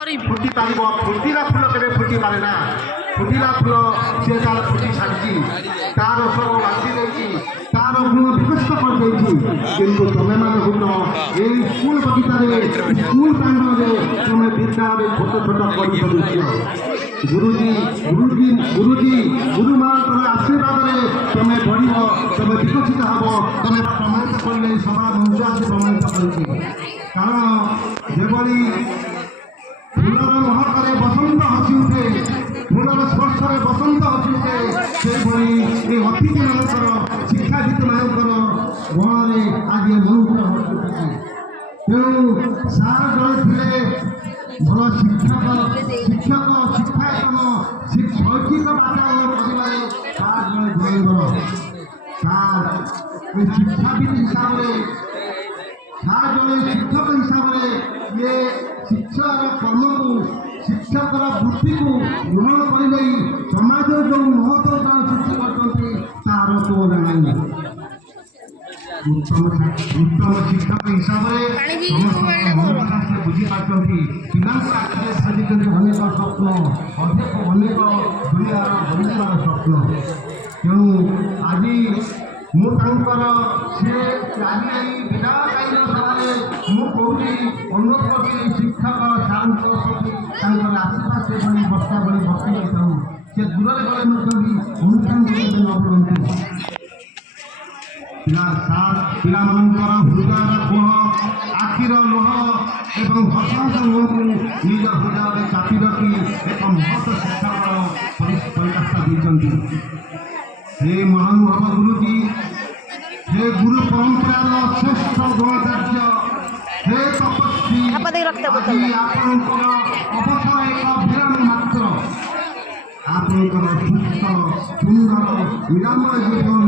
ফুটি পারিব ফুটিলা ফুল কেবে ফুটি পারে না ফুটিলা ফুল সে তার ফুটি ছাড়ছি তার রসর লাগি যাইছি তার গুণ বিকশিত করে দিয়েছি কিন্তু তুমি মানে হইল এই স্কুল বগিচারে স্কুল প্রাঙ্গণে তুমি বিদ্যালয়ে ছোট ছোট করে দিচ্ছ গুরুজি গুরুমানଙ୍କର ଆଶୀର୍ବାଦରେ ତମେ ବଢ଼ିବ ତମେ ବିକଶିତ ହେବ ତମେ ପ୍ରମାଣିତ କରିଲେ ସଭା ମଞ୍ଚ ଆସି ପ୍ରମାଣିତ କରିଛି କାରଣ ଯେଭଳି ফুলর মহকরে বসন্ত হসি উঠে ফুলর স্পর্শরে বসন্ত হসি উঠে সেইভাবে এই অতিথি মানকর শিক্ষাবিদ মানকর মনে আজ মন্ত্র হসি উঠেছে তেণু সার জনে ଥିଲେ ଭଲ ଶିକ୍ଷକ ଶିକ୍ଷାୟତନ ଶୈକ୍ଷିକ ବାତାବରଣ କରିବାରେ ସାର୍ ଜଣେ ଧୁରନ୍ଧର ସାର୍ ଏ ଶିକ୍ଷାବିଦ ହିସାବରେ ସାର୍ ଜଣେ ଶିକ୍ଷକ ହିସାବରେ ଇଏ ଶିକ୍ଷାର କର୍ମକୁ ଶିକ୍ଷକର ବୃତ୍ତିକୁ ଗ୍ରହଣ କରିନେଇ ସମାଜରେ ଯେଉଁ ମହତ୍ତ୍ୱ ସୃଷ୍ଟି କରିଛନ୍ତି ତାର ତୁଳନା ନାହିଁ ଉତ୍ତମ ଶିକ୍ଷକ ହିସାବରେ ସମସ୍ତଙ୍କ ମନ କଥା ବୁଝିପାରୁଛନ୍ତି ପିଲାଙ୍କ ଆଖିରେ ସାଜିଛନ୍ତି ଅନେକ ସ୍ୱପ୍ନ ଅନେକ ଦୁନିଆର ବଞ୍ଚିବାର ସ୍ୱପ୍ନ ତେଣୁ ଆଜି ମୁଁ ତାଙ୍କର ସେ ଆଜି ଏଇ ବିଦାୟକାଳୀନ ସଭାରେ ମୁଁ କହୁଛି ଅନୁରୋଧ କରୁଛି ଶିକ୍ଷକ ସାରଙ୍କ ପ୍ରତି ତାଙ୍କର ଆଶୀର୍ବାଦ ସେଭଳି ବର୍ଷା ଭଳି ବର୍ଷି ଯାଇଥାଉ ସେ ଦୂରରେ ଗଲେ ମଧ୍ୟ ବି ଅନୁଷ୍ଠାନ ନ କରନ୍ତୁ ପିଲାମାନଙ୍କର ହୃଦୟର କୋହ ଆଖିର ଲୁହ ଏବଂ ହସ ମୁହଁକୁ ନିଜ ହୃଦୟରେ ଚାପି ରଖି ଏକ ମହତ ଶିକ୍ଷାର ପରିକାଷ୍ଠା ଦେଇଛନ୍ତି हे महानुभाव गुरुजी हे गुरु परंपरार श्रेष्ठ गुणाचार्य हे तपस्वी आपणकर अवसर एक विराम मात्र आपणकर सुस्थ सुंदर निरामय जीवन